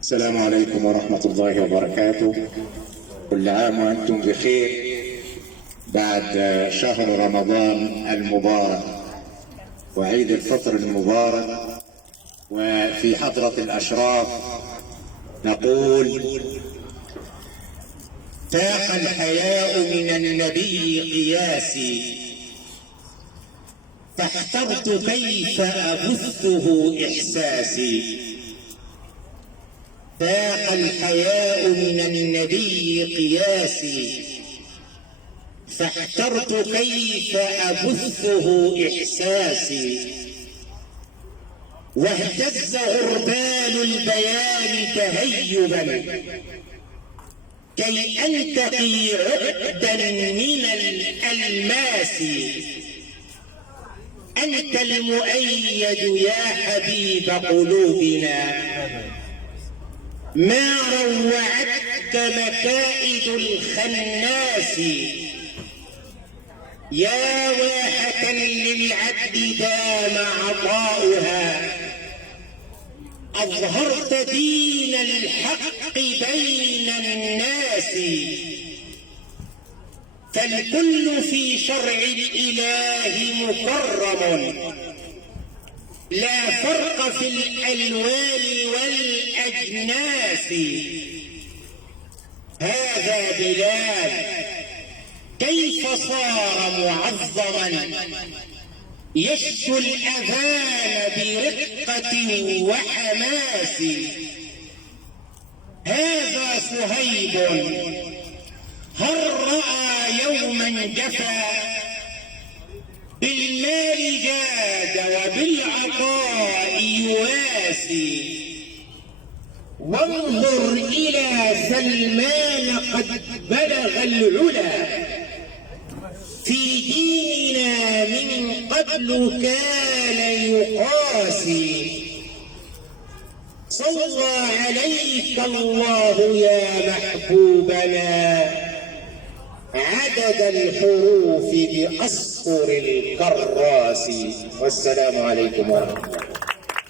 السلام عليكم ورحمة الله وبركاته. كل عام وأنتم بخير بعد شهر رمضان المبارك وعيد الفطر المبارك. وفي حضرة الأشراف نقول: فاق الحياء من النبي قياسي، فاحترت كيف أبثه إحساسي. فاق الحياء من النبي قياسي، فاحترت كيف أبثه إحساسي. واهتز غربال البيان تهيبا كي أنتقي عقدا من الألماس. أنت المؤيد يا حبيب قلوبنا، ما روعتك مكائد الخناس. يا واحة للعبد دام عطاؤها، أظهرت دين الحق بين الناس. فالكل في شرع الإله مكرم، لا فرق في الألوان والأجناس. هذا بلال كيف صار معظما، يشكو الأذان برقة وحماس. هذا صهيب هل رأى يوما جفا، بالمال جاد وبالعطاء يواسي. وانظر إلى سلمان قد بلغ العلا، في ديننا من قبل كان يقاسي. صلى عليك الله يا محبوبنا عدد الحروف بأصفر الكراس. والسلام عليكم ورحمة الله.